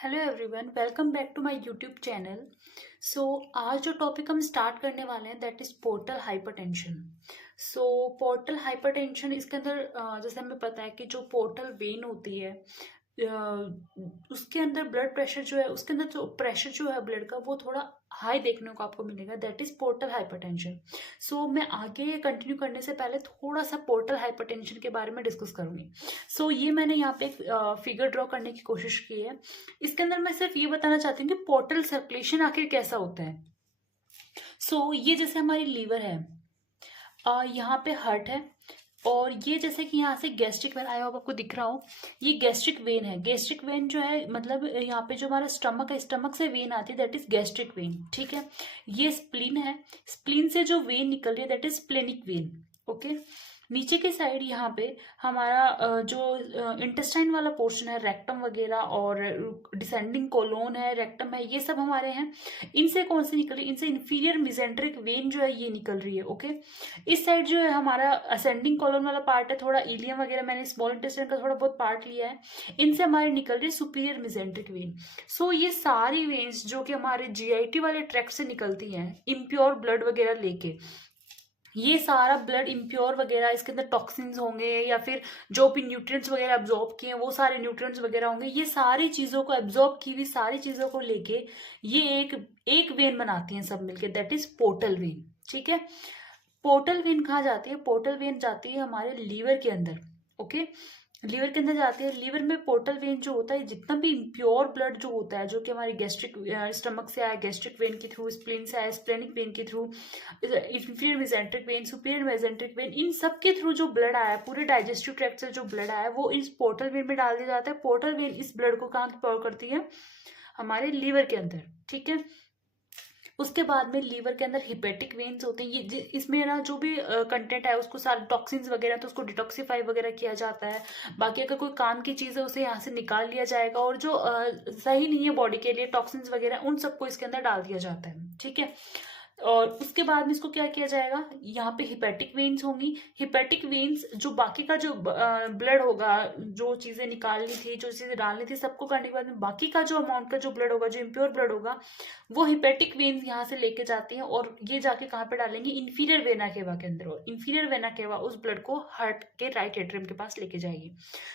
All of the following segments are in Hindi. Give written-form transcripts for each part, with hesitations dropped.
Hello everyone, welcome back to my YouTube channel. So आज जो टॉपिक हम स्टार्ट करने वाले हैं that is portal hypertension. So portal hypertension इसके अंदर जैसे हमें पता है कि जो पोर्टल वेन होती है उसके अंदर ब्लड प्रेशर जो है, उसके अंदर जो प्रेशर जो है ब्लड का वो थोड़ा हाई देखने को आपको मिलेगा, दैट इज पोर्टल हाइपरटेंशन। सो मैं आगे कंटिन्यू करने से पहले थोड़ा सा पोर्टल हाइपरटेंशन के बारे में डिस्कस करूंगी। सो ये मैंने यहाँ पे एक फिगर ड्रॉ करने की कोशिश की है। इसके अंदर मैं सिर्फ ये बताना चाहती हूँ कि पोर्टल सर्कुलेशन आखिर कैसा होता है। सो ये जैसे हमारी लीवर है, यहाँ पे हार्ट है, और ये जैसे कि यहाँ से गैस्ट्रिक वेन, आई होप आपको दिख रहा हो, ये गैस्ट्रिक वेन है। गैस्ट्रिक वेन जो है मतलब यहाँ पे जो हमारा स्टमक है, स्टमक से वेन आती है दैट इज गैस्ट्रिक वेन, ठीक है। ये स्प्लीन है, स्प्लीन से जो वेन निकल रही है that is splenic when, okay. नीचे की साइड यहाँ पे हमारा जो इंटेस्टाइन वाला पोर्शन है, रेक्टम वगैरह और डिसेंडिंग कोलोन है, रेक्टम है, ये सब हमारे हैं। इनसे कौन सी निकल रही है? इनसे इंफीरियर मिजेंट्रिक वेन जो है ये निकल रही है, ओके। इस साइड जो है हमारा असेंडिंग कॉलम वाला पार्ट है, थोड़ा इलियम वगैरह मैंने स्मॉल इंटेस्टाइन का थोड़ा बहुत पार्ट लिया है। इनसे हमारे निकल रही है सुपीरियर मिजेंट्रिक वेन। सो ये सारी वेन्स जो कि हमारे जीआईटी वाले ट्रैक्ट से निकलती हैं इम्प्योर ब्लड वगैरह लेके, ये सारा ब्लड इम्प्योर वगैरह, इसके अंदर टॉक्सिन्स होंगे या फिर जो भी न्यूट्रिएंट्स वगैरह एब्जॉर्ब किए हैं वो सारे न्यूट्रिएंट्स वगैरह होंगे, ये सारी चीजों को एब्जॉर्ब की हुई सारी चीजों को लेके ये एक वेन बनाती हैं सब मिलके, दैट इज पोर्टल वेन, ठीक है। पोर्टल वेन कहाँ जाती है? पोर्टल वेन जाती है हमारे लीवर के अंदर, ओके। लीवर के अंदर जाती है। लीवर में पोर्टल वेन जो होता है, जितना भी इम्प्योर ब्लड जो होता है, जो कि हमारी गैस्ट्रिक स्टमक से आया गैस्ट्रिक वेन के थ्रू, स्प्लीन से आया स्प्लेनिक वेन के through, inferior mesenteric vein, superior mesenteric vein, इन सब के थ्रू जो ब्लड आया, पूरे डाइजेस्टिव ट्रैक्ट से जो ब्लड आया वो इस पोर्टल वेन में डाल दिया जाता है। पोर्टल वेन इस ब्लड को कहाँ प्योर करती है? हमारे लीवर के अंदर, ठीक है। उसके बाद में लीवर के अंदर हिपेटिक वेन्स होते हैं। ये इसमें ना जो भी कंटेंट है उसको सारे टॉक्सिन्स वगैरह तो उसको डिटॉक्सिफाई वगैरह किया जाता है। बाकी अगर कोई काम की चीज़ है उसे यहाँ से निकाल लिया जाएगा, और जो सही नहीं है बॉडी के लिए, टॉक्सिन्स वगैरह, उन सबको इसके अंदर डाल दिया जाता है, ठीक है। और उसके बाद में इसको क्या किया जाएगा? यहाँ पे हिपेटिक वेन्स होंगी। हिपेटिक वेन्स जो बाकी का जो ब्लड होगा, जो चीजें निकालनी थी, जो चीजें डालनी थी, सबको करने के बाद में बाकी का जो अमाउंट का जो ब्लड होगा, जो इम्प्योर ब्लड होगा, वो हिपेटिक वेन्स यहाँ से लेके जाती हैं और ये जाके कहाँ पे डालेंगे? इंफीरियर वेना केवा के अंदर। और इंफीरियर वेना केवा उस ब्लड को हार्ट के राइट एट्रियम के पास लेके जाएगी।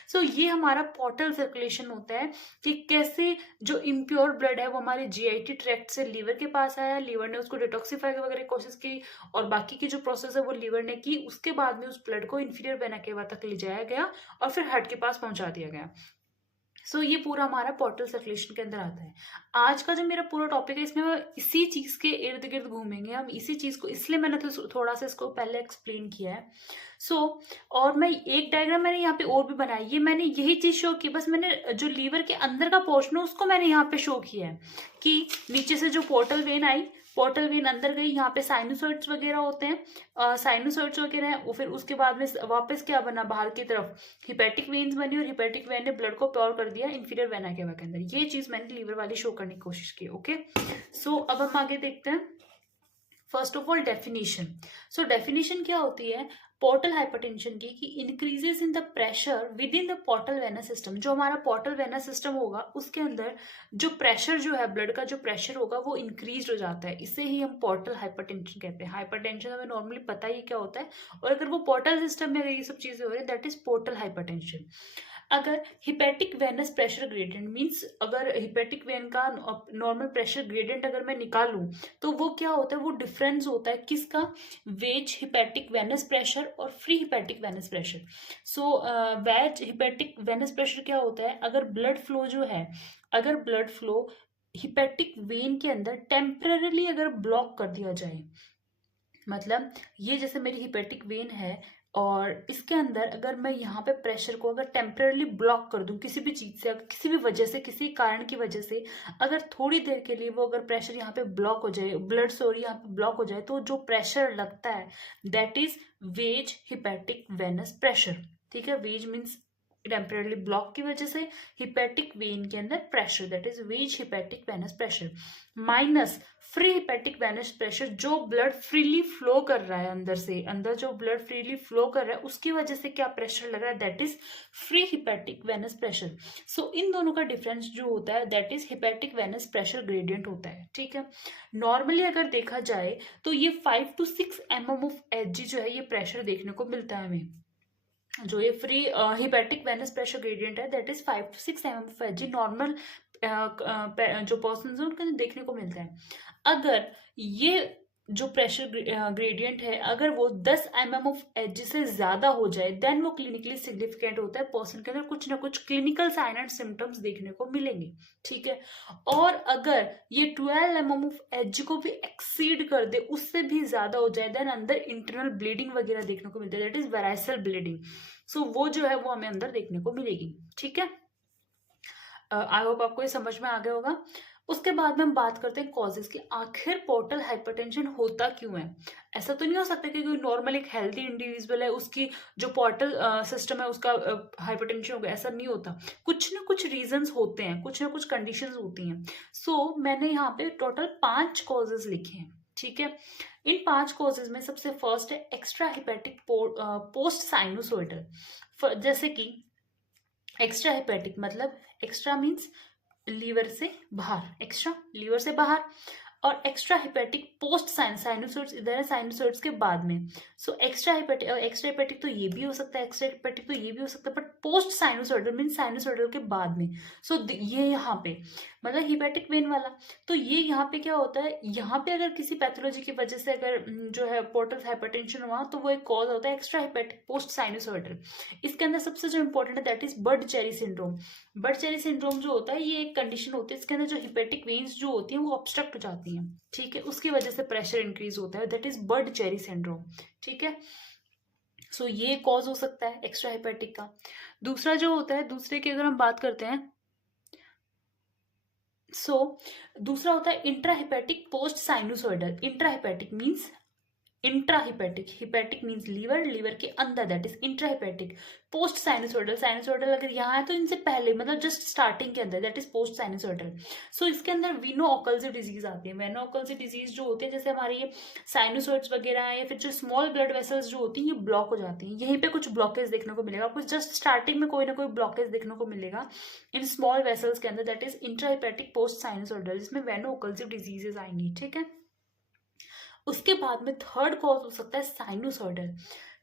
सो ये हमारा पोर्टल सर्कुलेशन होता है कि कैसे जो इम्प्योर ब्लड है वो हमारे जीआईटी ट्रैक्ट से लीवर के पास आया, लीवर ने उसको डिटॉक्सिफाई वगैरह कोशिश की, और बाकी की जो प्रोसेस है वो लीवर ने की। उसके बाद में उस ब्लड को इंफीरियर वेना केवा तक ले जाया गया और फिर हार्ट के पास पहुंचा दिया गया। सो ये पूरा हमारा पोर्टल सर्कुलेशन के अंदर आता है। आज का जो मेरा पूरा टॉपिक है इसमें इसी चीज के इर्द गिर्द घूमेंगे हम, इसी चीज को, इसलिए मैंने तो थोड़ा सा इसको पहले एक्सप्लेन किया है। और मैं एक डायग्राम मैंने यहाँ पे और भी बनाई, ये मैंने यही चीज शो की, बस मैंने जो लीवर के अंदर का पोर्शन है उसको मैंने यहाँ पे शो किया है कि नीचे से जो portal when I, portal vein अंदर गई, यहाँ पे साइनोसॉइड्स वगैरह होते हैं, साइनोसॉइड्स वगैरह है, वो फिर उसके बाद में वापस क्या बना? बाहर की तरफ हिपेटिक वेन्स बनी, और हिपेटिक वेन ने ब्लड को प्योर कर दिया इंफीरियर वेना केवा के अंदर। ये चीज मैंने लीवर वाली शो करने की कोशिश की, ओके। सो अब हम आगे देखते हैं। First of all definition. So definition क्या होती है पोर्टल हाइपरटेंशन की? कि increases in the pressure with in the portal venous system. जो हमारा पोर्टल वेनस सिस्टम होगा उसके अंदर जो प्रेशर जो है, ब्लड का जो प्रेशर होगा वो इंक्रीज हो जाता है, इसे ही हम पोर्टल हाइपरटेंशन कहते हैं। हाइपरटेंशन हमें नॉर्मली पता ही क्या होता है, और अगर वो पोर्टल सिस्टम में अगर ये सब चीजें हो रही है दैट इज पोर्टल हाइपरटेंशन। अगर hepatic venous pressure gradient means, अगर हिपेटिक वेन का नॉर्मल प्रेशर ग्रेडियंट अगर मैं निकालूं तो वो क्या होता है? वो डिफरेंस होता है किसका? वेज हिपेटिक वेनस प्रेशर और फ्री हिपेटिक वेनस प्रेशर। सो वेज हिपेटिक वेनस प्रेशर क्या होता है? अगर ब्लड फ्लो जो है, अगर ब्लड फ्लो हिपेटिक वेन के अंदर टेम्पररीली अगर ब्लॉक कर दिया जाए, मतलब ये जैसे मेरी हिपेटिक वेन है और इसके अंदर अगर मैं यहाँ पे प्रेशर को अगर टेम्पररी ब्लॉक कर दूं किसी भी चीज से, किसी भी वजह से, किसी कारण की वजह से, अगर थोड़ी देर के लिए वो अगर प्रेशर यहाँ पे ब्लॉक हो जाए, ब्लड सॉरी यहाँ पे ब्लॉक हो जाए, तो जो प्रेशर लगता है that is wedge hepatic venous pressure, ठीक है। वेज मीन्स टेम्परेली ब्लॉक की वजह से, हिपैटिक वेन के अंदर pressure that is which hepatic venous pressure, minus free hepatic venous pressure जो ब्लड फ्रीली फ्लो कर रहा है अंदर से, अंदर जो ब्लड फ्रीली फ्लो कर रहा है उसकी वजह से क्या प्रेशर लग रहा है, that is free hepatic venous pressure. So इन दोनों का डिफरेंस जो होता है that is hepatic venous pressure gradient होता है। ठीक है, नॉर्मली अगर देखा जाए तो ये 5 to 6 mm ऑफ एच जो है ये प्रेशर देखने को मिलता है हमें। जो ये free hepatic venous pressure gradient है that is 5 to 6 mm of H normal जो पर्सन है उनके देखने को मिलता है। अगर ये जो प्रेशर ग्रेडियंट है अगर वो 10 mm ऑफ एच से ज्यादा हो जाए देन वो क्लिनिकली सिग्निफिकेंट होता है, पर्सन के अंदर कुछ ना कुछ क्लिनिकल साइन एंड सिम्टम्स देखने को मिलेंगे। ठीक है, और अगर ये 12 mm ऑफ एच को भी एक्सीड कर दे, उससे भी ज्यादा हो जाए, देन अंदर इंटरनल ब्लीडिंग वगैरह देखने को मिलता है दैट इज वेराइसल ब्लीडिंग। सो वो जो है वो हमें अंदर देखने को मिलेगी। ठीक है, आई होप आपको ये समझ में आ गया होगा। उसके बाद में हम बात करते हैं कॉजेज की, आखिर पोर्टल हाइपरटेंशन होता क्यों है। ऐसा तो नहीं हो सकता कि कोई नॉर्मल एक हेल्दी इंडिविजुअल है उसकी जो पोर्टल सिस्टम है उसका हाइपरटेंशन हो गया, ऐसा नहीं होता। कुछ ना कुछ रीजंस होते हैं, कुछ ना कुछ कंडीशंस होती हैं। सो मैंने यहाँ पे टोटल 5 कॉजेज लिखे हैं। ठीक है, इन 5 कॉजेज में सबसे फर्स्ट है एक्स्ट्रा हिपैटिक पोस्ट साइनोसोइडल। जैसे कि एक्स्ट्रा हिपैटिक मतलब एक्स्ट्रा मीन्स लीवर से बाहर, एक्स्ट्रा लीवर से बाहर, और एक्स्ट्रा हिपैटिक पोस्ट साइनोसोइड्स इधर है साइनोसोइड्स के बाद में। सो एक्स्ट्रा हिपैटिक तो ये भी हो सकता है, एक्स्ट्रा हिपैटिक तो ये भी हो सकता है, but post sinusoidal mean sinusoidal के बाद में। सो ये यहाँ पे मतलब हिपैटिक वेन वाला, तो ये यहाँ पे क्या होता है, यहाँ पे अगर किसी पैथोलॉजी की वजह से अगर जो है पोर्टल हाइपरटेंशन हुआ तो वो एक कॉज होता है एक्स्ट्रा हिपैटिक पोस्ट साइनोसोइडल। इसके अंदर सबसे जो इंपॉर्टेंट है that is bird cherry syndrome. Bird cherry syndrome जो होता है ये एक कंडीशन होती है, इसके अंदर जो हिपैटिक वेन्स जो होती हैं वो ऑब्स्ट्रक्ट हो जाती हैं। ठीक है, उसकी वजह से प्रेशर इंक्रीज होता है, that is bird cherry syndrome. ठीक है, सो ये कॉज हो सकता है एक्स्ट्रा हिपैटिक का। दूसरा जो होता है, दूसरे की अगर हम बात करते हैं, दूसरा होता है intra hepatic post sinusoidal. Intra hepatic means intra hepatic, hepatic means liver, liver के अंदर that is intra hepatic. Post sinusoidal, sinusoidal अगर यहाँ है तो इनसे पहले मतलब जस्ट स्टार्टिंग के अंदर दैट इज पोस्ट साइनोसोइडल। सो इसके अंदर वीनो ऑकल्सी डिजीज आती है। वेनो ऑकल्सी डिजीज जो होती है जैसे हमारी ये साइनोसोइड्स वगैरह है या फिर जो स्मॉल ब्लड वेसल्स जो होती हैं ये ब्लॉक हो जाती हैं। यहीं पे कुछ ब्लॉकेज देखने को मिलेगा, कुछ जस्ट स्टार्टिंग में कोई ना कोई ब्लॉकेज देखने को मिलेगा इन स्मॉल वेसल्स के अंदर that is intra hepatic post sinusoidal, जिसमें वेनो ऑकल्सी डिजीजेस आएंगी। ठीक है, उसके बाद में थर्ड कॉज हो सकता है साइनोसॉइडल,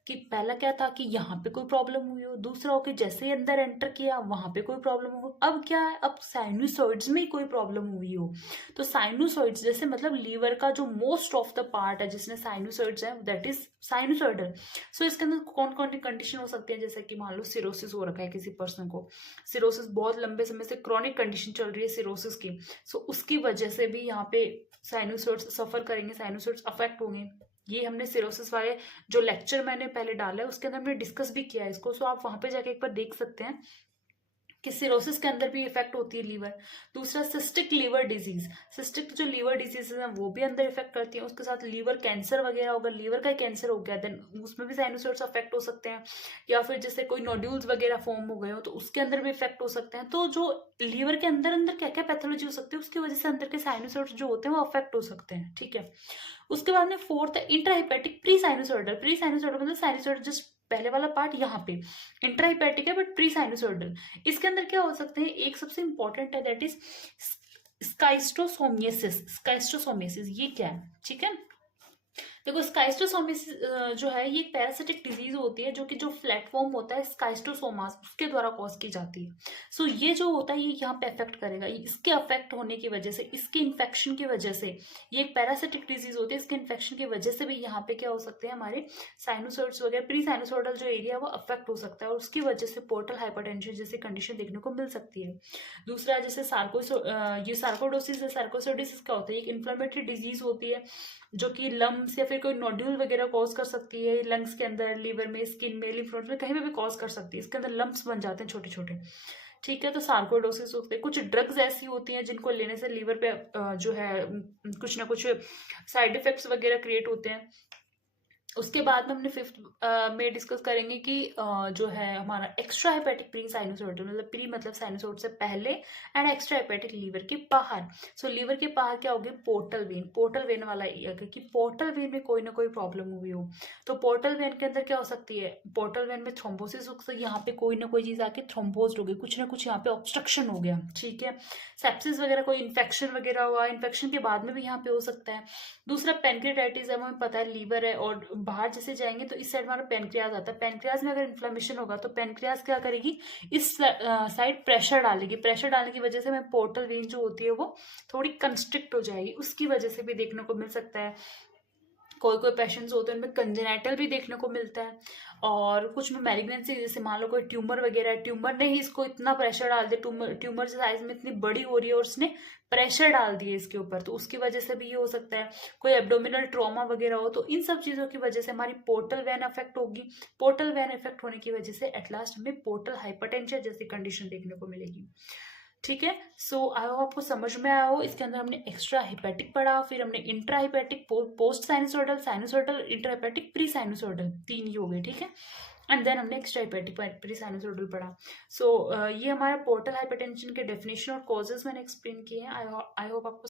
कि पहला क्या था कि यहाँ पे कोई प्रॉब्लम हुई हो, दूसरा हो कि जैसे ही अंदर एंटर किया वहां पे कोई प्रॉब्लम हो, अब क्या है, अब साइनोसॉइड्स में कोई प्रॉब्लम हुई हो। तो साइनोसॉइड्स जैसे मतलब लीवर का जो मोस्ट ऑफ द पार्ट है जिसमें साइनोसॉइड्स है दैट इज साइनोसॉइडल। सो इसके अंदर कौन कौन सी कंडीशन हो सकती है, जैसे कि मान लो सिरोसिस हो रखा है किसी पर्सन को, सिरोसिस बहुत लंबे समय से क्रॉनिक कंडीशन चल रही है सिरोसिस की, सो उसकी वजह से भी यहाँ पे साइनोसॉइड्स सफर करेंगे, साइनोसॉइड्स अफेक्ट होंगे। ये हमने सिरोसिस वाले जो लेक्चर मैंने पहले डाला है उसके अंदर हमने डिस्कस भी किया है इसको, सो आप वहां पे जाके एक बार देख सकते हैं कि सिरोसिस के अंदर भी इफेक्ट होती है लीवर। दूसरा सिस्टिक लीवर डिजीज, सिस्टिक जो लीवर डिजीज है वो भी अंदर इफेक्ट करती है। उसके साथ लीवर कैंसर वगैरह होगा, लीवर का कैंसर हो गया देन उसमें भी साइनोसॉइड्स अफेक्ट हो सकते हैं, या फिर जैसे कोई नोड्यूल्स वगैरह फॉर्म हो गए हो तो उसके अंदर भी इफेक्ट हो सकते हैं। तो जो लीवर के अंदर अंदर क्या क्या पैथोलॉजी हो सकती है उसकी वजह से अंदर के साइनोसॉइड्स जो होते हैं वो अफेक्ट हो सकते हैं। ठीक है, उसके बाद में फोर्थ है इंट्राहिपैटिक प्री साइनोसॉइडल। प्री साइनोसॉइडल मतलब साइनोसॉइडल जस्ट पहले वाला पार्ट यहाँ पे इंट्राहिपैटिक है बट प्री साइनोसॉइडल। इसके अंदर क्या हो सकते हैं, एक सबसे इंपॉर्टेंट है दैट इज स्काइस्टोसोमियासिस। स्काइस्टोसोमियासिस ये क्या है, ठीक है, देखो स्काइस्टोसोमियासिस जो है ये एक पैरासिटिक डिजीज होती है जो कि जो प्लेटफॉर्म होता है स्काइस्टोसोमास उसके द्वारा कॉज की जाती है। सो ये जो होता है ये यहाँ पे अफेक्ट करेगा, इसके अफेक्ट होने की वजह से, इसके इन्फेक्शन की वजह से, ये एक पैरासिटिक डिजीज होती है, इसके इन्फेक्शन की वजह से भी यहाँ पे क्या हो सकते हैं, हमारे साइनोसॉइड्स वगैरह प्री साइनोसॉइडल जो एरिया है वो अफेक्ट हो सकता है और उसकी वजह से पोर्टल हाइपरटेंशन जैसी कंडीशन देखने को मिल सकती है। दूसरा जैसे ये सार्कोडोसिस है, सार्कोसोडिस क्या होता है, एक इन्फ्लेमेटरी डिजीज होती है जो कि लम्स या फिर कोई नोड्यूल वगैरह कॉज कर सकती है, लंग्स के अंदर, लीवर में, स्किन में, लिम्फ नोड्स में, कहीं पे भी कॉज कर सकती है, इसके अंदर लम्प्स बन जाते हैं छोटे छोटे। ठीक है, तो सार्कोडोसिस होते हैं। कुछ ड्रग्स ऐसी होती हैं जिनको लेने से लीवर पे जो है कुछ ना कुछ साइड इफेक्ट्स वगैरह क्रिएट होते हैं, उसके बाद में हमने फिफ्थ में डिस्कस करेंगे कि जो है हमारा एक्स्ट्रा हेपेटिक प्री साइनोसोइडल, मतलब प्री मतलब साइनोसोइड से पहले, एंड एक्स्ट्रा हेपेटिक लीवर के बाहर। सो लीवर के बाहर क्या होगी, पोर्टल वेन। पोर्टल वेन वाला कि पोर्टल वेन में कोई ना कोई प्रॉब्लम हुई हो, तो पोर्टल वेन के अंदर क्या हो सकती है, पोर्टल वेन में थ्रोम्बोसिस हो सकती है, यहाँ पे कोई ना कोई चीज़ आके थ्रोम्बोज हो गई, कुछ ना कुछ यहाँ पे ऑब्स्ट्रक्शन हो गया, ठीक है। सेप्सिस वगैरह, कोई इन्फेक्शन वगैरह हुआ, इन्फेक्शन के बाद में भी यहाँ पे हो सकता है। दूसरा पेनक्रियाटाइटिस है, हमें पता है लीवर है, और बाहर जैसे जाएंगे तो इस साइड हमारा पेनक्रियाज आता है। पेनक्रियाज में अगर इन्फ्लेमेशन होगा तो पेनक्रियाज क्या करेगी, इस साइड प्रेशर डालेगी। प्रेशर डालने की वजह से हमें पोर्टल वेन जो होती है वो थोड़ी कंस्ट्रिक्ट हो जाएगी, उसकी वजह से भी देखने को मिल सकता है। कोई कोई पेशेंट्स होते हैं उनमें कंजेनाइटल भी देखने को मिलता है, और कुछ में मैलिग्नेंसी, जैसे मान लो कोई ट्यूमर वगैरह है, ट्यूमर ने ही इसको इतना प्रेशर डाल दिया, ट्यूमर से साइज में इतनी बड़ी हो रही है और उसने प्रेशर डाल दिया इसके ऊपर, तो उसकी वजह से भी ये हो सकता है। कोई एब्डोमिनल ट्रॉमा वगैरह हो, तो इन सब चीज़ों की वजह से हमारी पोर्टल वेन अफेक्ट होगी। पोर्टल वेन अफेक्ट होने की वजह से एट लास्ट हमें पोर्टल हाइपरटेंशन जैसी कंडीशन देखने को मिलेगी, ठीक है। सो आई होप आपको समझ में आया हो। इसके अंदर हमने एक्स्ट्रा हिपैटिक पढ़ा, फिर हमने intra hepatic, post sinusoidal, sinusoidal, intra hepatic, pre sinusoidal, 3 ही हो गए, ठीक है। एंड देन हमने एक्स्ट्रा हिपैटिक, प्री साइनोसोइडल पढ़ा। सो ये हमारा पोर्टल हाइपरटेंशन के डेफिनेशन और कॉजेज मैंने एक्सप्लेन किए हैं। आई होप आपको